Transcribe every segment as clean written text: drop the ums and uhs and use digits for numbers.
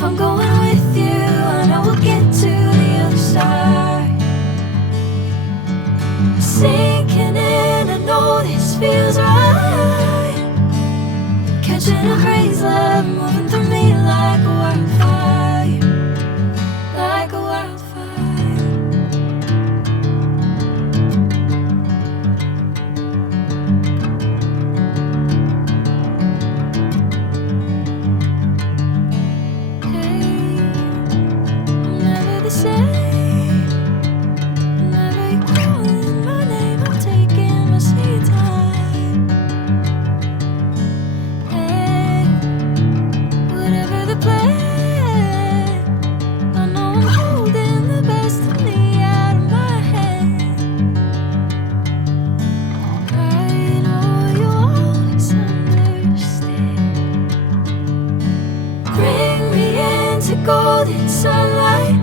If I'm going with you, I know we'll get to the other side. Sinking in, I know this feels right. Catching a crazy love, moving through me like a wildfire, like a wildfire. Hey, I'm never the same. Whenever you're calling my name, I'm taking my sweet time. Hey, whatever the plan, I know I'm holding the best of me out of my hand. I know you'll always understand. Bring me into golden sunlight.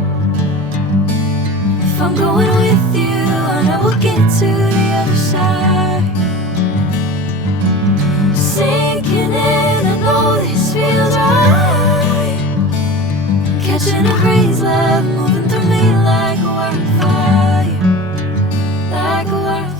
If I'm going with you, I know we'll get to the other side. Sinking in, I know this feels right. Catching a crazy love, moving through me like a wildfire, like a wildfire.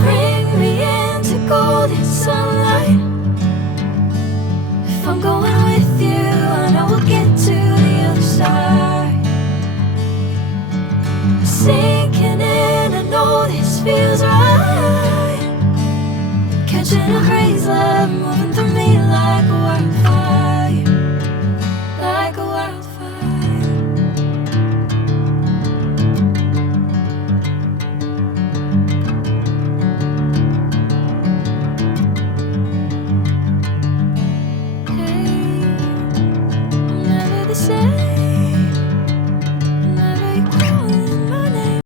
Bring me into golden sunlight. If I'm going with you, I know we'll get to the other side. Sinking in, I know this feels right.